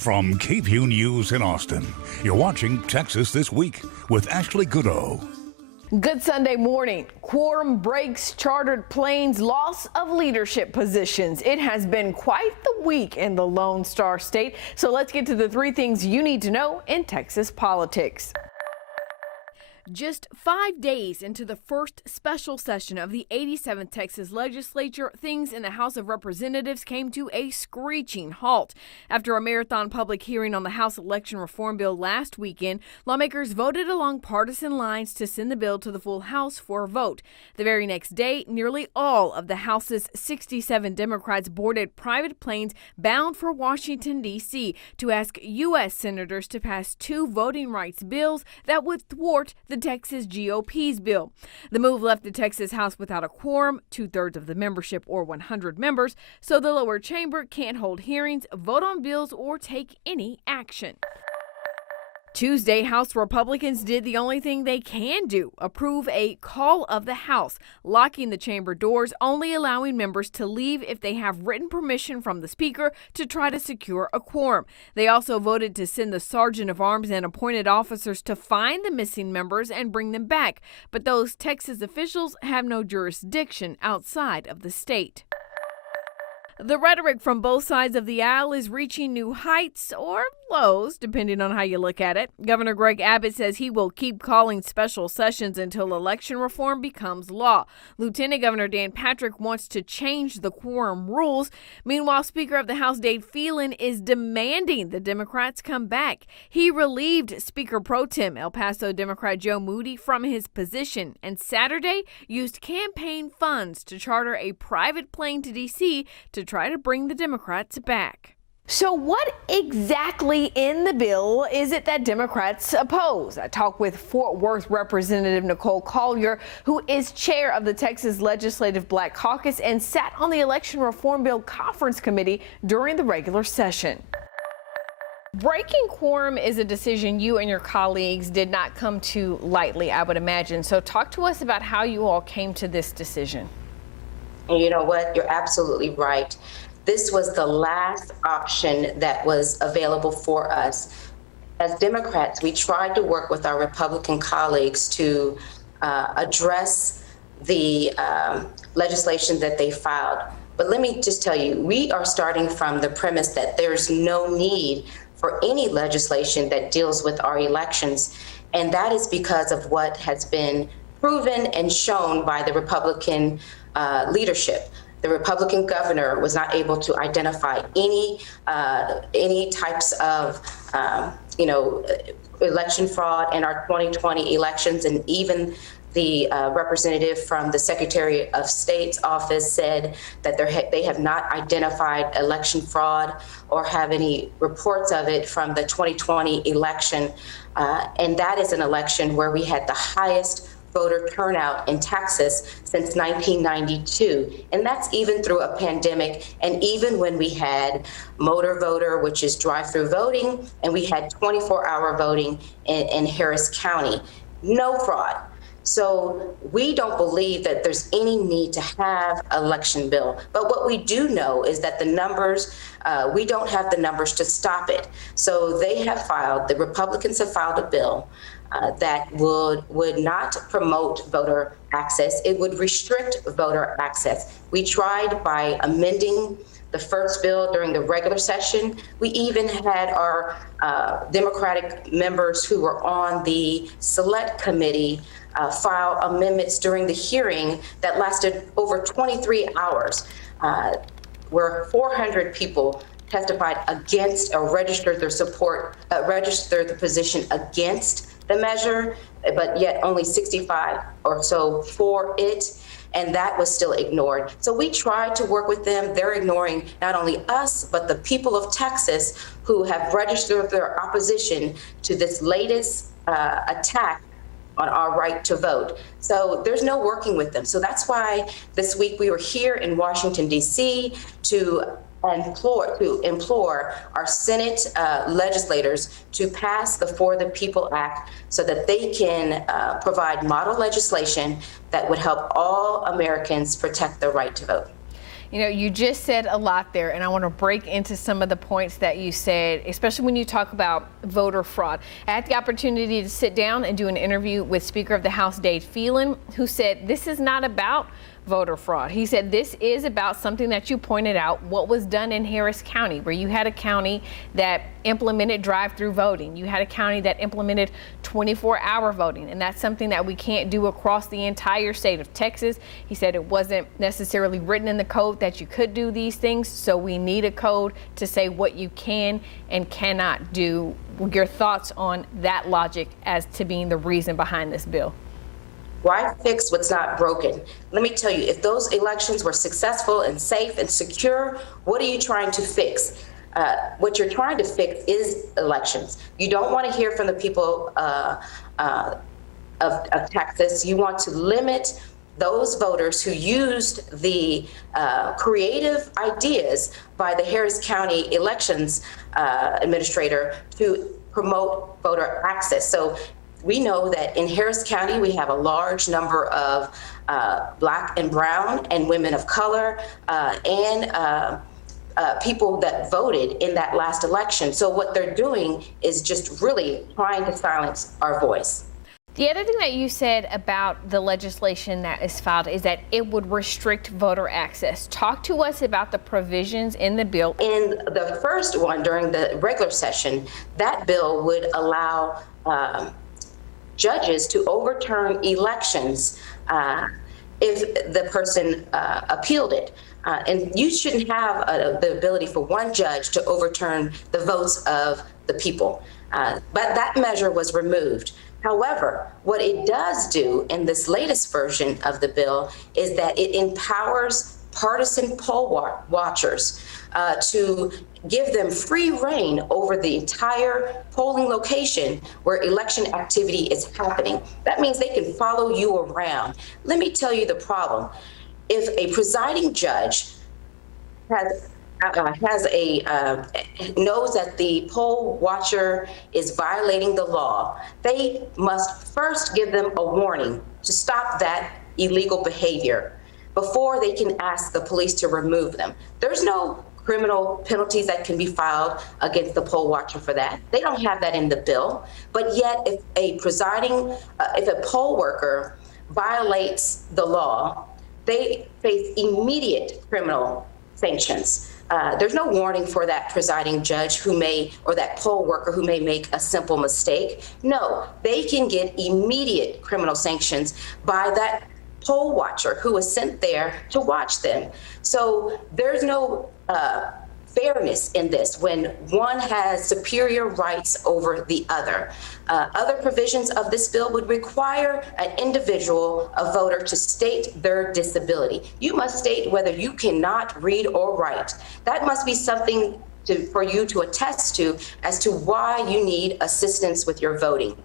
From KVUE News in Austin, you're watching Texas This Week with Ashley Goodo. Good Sunday morning. Quorum breaks, chartered planes, loss of leadership positions. It has been quite the week in the Lone Star State. So let's get to the three things you need to know in Texas politics. Just 5 days into the first special session of the 87th Texas Legislature, things in the House of Representatives came to a screeching halt. After a marathon public hearing on the House election reform bill last weekend, lawmakers voted along partisan lines to send the bill to the full House for a vote. The very next day, nearly all of the House's 67 Democrats boarded private planes bound for Washington, D.C. to ask U.S. senators to pass two voting rights bills that would thwart the Texas GOP's bill. The move left the Texas House without a quorum, 2/3 of the membership or 100 members, so the lower chamber can't hold hearings, vote on bills, or take any action. Tuesday, House Republicans did the only thing they can do, approve a call of the House, locking the chamber doors, only allowing members to leave if they have written permission from the Speaker to try to secure a quorum. They also voted to send the Sergeant of Arms and appointed officers to find the missing members and bring them back. But those Texas officials have no jurisdiction outside of the state. The rhetoric from both sides of the aisle is reaching new heights or lows, depending on how you look at it. Governor Greg Abbott says he will keep calling special sessions until election reform becomes law. Lieutenant Governor Dan Patrick wants to change the quorum rules. Meanwhile, Speaker of the House Dade Phelan is demanding the Democrats come back. He relieved Speaker Pro Tem El Paso Democrat Joe Moody from his position and Saturday used campaign funds to charter a private plane to D.C. to try to bring the Democrats back. So what exactly in the bill is it that Democrats oppose? I talked with Fort Worth Representative Nicole Collier, who is chair of the Texas Legislative Black Caucus and sat on the Election Reform Bill Conference Committee during the regular session. Breaking quorum is a decision you and your colleagues did not come to lightly, I would imagine. So talk to us about how you all came to this decision. You know what? You're absolutely right. This was the last option that was available for us. As Democrats, we tried to work with our Republican colleagues to address the legislation that they filed. But let me just tell you, we are starting from the premise that there's no need for any legislation that deals with our elections. And that is because of what has been proven and shown by the Republican leadership. The Republican governor was not able to identify any types of, election fraud in our 2020 elections, and even the representative from the Secretary of State's office said that they have not identified election fraud or have any reports of it from the 2020 election. And that is an election where we had the highest voter turnout in Texas since 1992. And that's even through a pandemic, and even when we had motor voter, which is drive-through voting, and we had 24-hour voting in Harris County. No fraud. So we don't believe that there's any need to have an election bill. But what we do know is that the numbers, we don't have the numbers to stop it. So the Republicans have filed a bill that would not promote voter access. It would restrict voter access. We tried by amending the first bill during the regular session. We even had our Democratic members who were on the Select Committee file amendments during the hearing that lasted over 23 hours, where 400 people testified against or registered their support, registered the position against the measure, but yet only 65 or so for it, and that was still ignored. So we tried to work with them. They're ignoring not only us, but the people of Texas who have registered their opposition to this latest attack on our right to vote. So there's no working with them. So that's why this week we were here in Washington, D.C. to implore our Senate legislators to pass the For the People Act so that they can provide model legislation that would help all Americans protect their right to vote. You know, you just said a lot there, and I want to break into some of the points that you said, especially when you talk about voter fraud. I had the opportunity to sit down and do an interview with Speaker of the House Dade Phelan, who said this is not about voter fraud. He said this is about something that you pointed out, what was done in Harris County, where you had a county that implemented drive-through voting. You had a county that implemented 24-hour voting, and that's something that we can't do across the entire state of Texas. He said it wasn't necessarily written in the code that you could do these things, so we need a code to say what you can and cannot do. Your thoughts on that logic as to being the reason behind this bill? Why fix what's not broken? Let me tell you, if those elections were successful and safe and secure, what are you trying to fix? What you're trying to fix is elections. You don't want to hear from the people of Texas. You want to limit those voters who used the creative ideas by the Harris County elections administrator to promote voter access. So we know that in Harris County, we have a large number of Black and brown and women of color and people that voted in that last election. So what they're doing is just really trying to silence our voice. The other thing that you said about the legislation that is filed is that it would restrict voter access. Talk to us about the provisions in the bill. In the first one, during the regular session, that bill would allow judges to overturn elections if the person appealed it. And you shouldn't have the ability for one judge to overturn the votes of the people. But that measure was removed. However, what it does do in this latest version of the bill is that it empowers partisan poll watchers to give them free reign over the entire polling location where election activity is happening. That means they can follow you around. Let me tell you the problem. If a presiding judge knows that the poll watcher is violating the law, they must first give them a warning to stop that illegal behavior before they can ask the police to remove them. There's no criminal penalties that can be filed against the poll watcher for that. They don't have that in the bill. But yet, if a poll worker violates the law, they face immediate criminal sanctions. There's no warning for that presiding judge or that poll worker who may make a simple mistake. No, they can get immediate criminal sanctions by that poll watcher who was sent there to watch them. So there's no fairness in this when one has superior rights over the other. Other provisions of this bill would require an individual, a voter, to state their disability. You must state whether you cannot read or write. That must be something for you to attest to as to why you need assistance with your voting.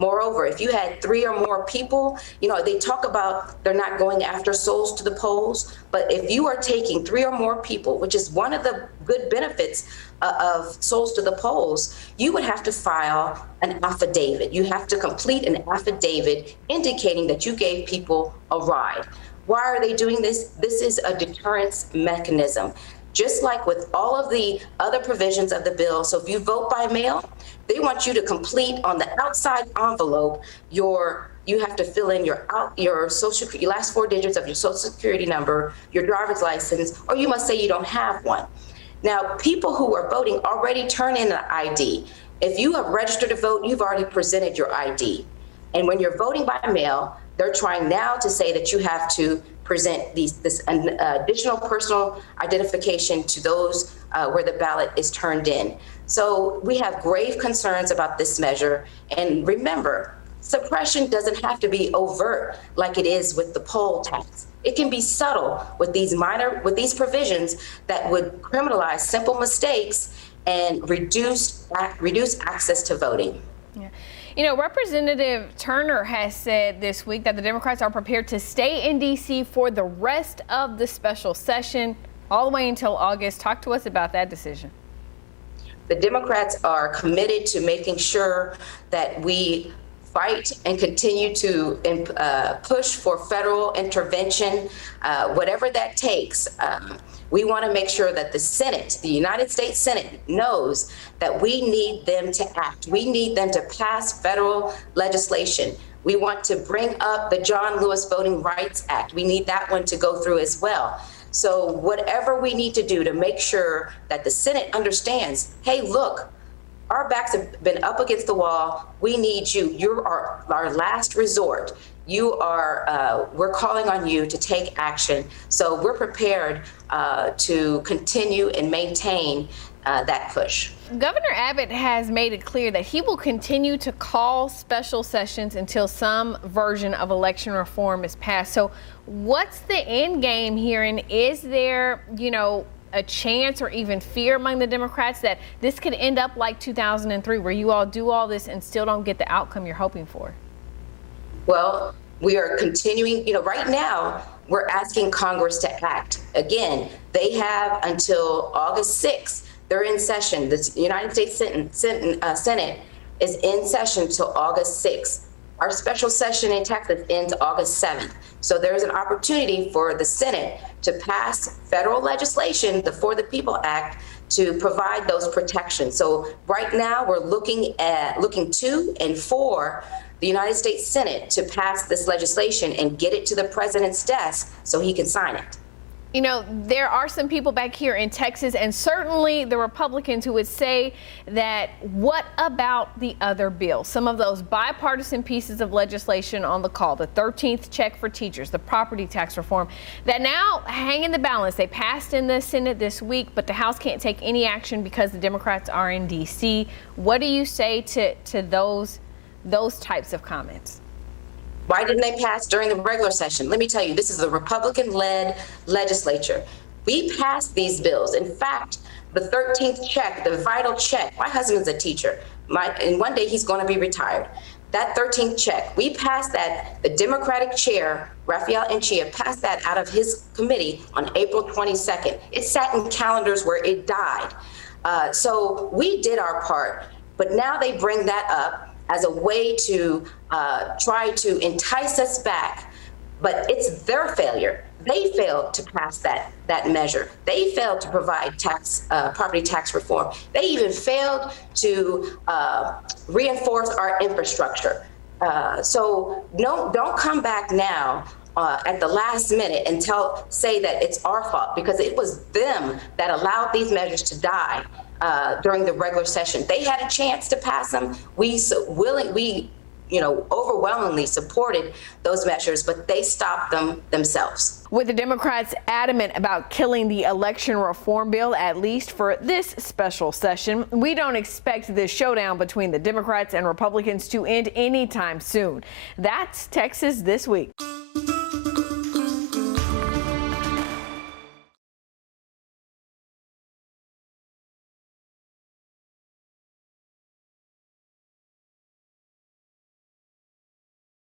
Moreover, if you had 3 or more people, they talk about they're not going after souls to the polls, but if you are taking 3 or more people, which is one of the good benefits of souls to the polls, you would have to file an affidavit. You have to complete an affidavit indicating that you gave people a ride. Why are they doing this? This is a deterrence mechanism. Just like with all of the other provisions of the bill. So if you vote by mail, they want you to complete on the outside envelope you have to fill in your last 4 digits of your social security number, your driver's license, or you must say you don't have one. Now, people who are voting already turn in an ID. If you have registered to vote, you've already presented your ID. And when you're voting by mail, they're trying now to say that you have to present this additional personal identification to those where the ballot is turned in. So we have grave concerns about this measure. And remember, suppression doesn't have to be overt like it is with the poll tax. It can be subtle with these provisions that would criminalize simple mistakes and reduce access to voting. Yeah. Representative Turner has said this week that the Democrats are prepared to stay in D.C. for the rest of the special session, all the way until August. Talk to us about that decision. The Democrats are committed to making sure that we fight and continue to push for federal intervention, whatever that takes. We want to make sure that the Senate, the United States Senate, knows that we need them to act. We need them to pass federal legislation. We want to bring up the John Lewis Voting Rights Act. We need that one to go through as well. So whatever we need to do to make sure that the Senate understands, hey, look, our backs have been up against the wall. We need you. You're our last resort. You are, we're calling on you to take action. So we're prepared to continue and maintain that push. Governor Abbott has made it clear that he will continue to call special sessions until some version of election reform is passed. So what's the end game here? And is there, a chance or even fear among the Democrats that this could end up like 2003, where you all do all this and still don't get the outcome you're hoping for? Well, we are continuing, right now, we're asking Congress to act. Again, they have until August 6th. They're in session. The United States Senate is in session till August 6th. Our special session in Texas ends August 7th. So there's an opportunity for the Senate to pass federal legislation, the For the People Act, to provide those protections. So right now we're looking to and for the United States Senate to pass this legislation and get it to the president's desk so he can sign it. There are some people back here in Texas, and certainly the Republicans, who would say that what about the other bills? Some of those bipartisan pieces of legislation on the call, the 13th check for teachers, the property tax reform, that now hang in the balance. They passed in the Senate this week, but the House can't take any action because the Democrats are in D.C. What do you say to those types of comments? Why didn't they pass during the regular session? Let me tell you, this is a Republican-led legislature. We passed these bills. In fact, the 13th check, the vital check, my husband's a teacher, and one day he's going to be retired. That 13th check, we passed that. The Democratic chair, Rafael Anchia, passed that out of his committee on April 22nd. It sat in calendars where it died. So we did our part, but now they bring that up as a way to try to entice us back. But it's their failure. They failed to pass that measure. They failed to provide property tax reform. They even failed to reinforce our infrastructure. So don't come back now at the last minute and say that it's our fault, because it was them that allowed these measures to die during the regular session. They had a chance to pass them. We overwhelmingly supported those measures, but they stopped them themselves. With the Democrats adamant about killing the election reform bill, at least for this special session, we don't expect this showdown between the Democrats and Republicans to end anytime soon. That's Texas This Week.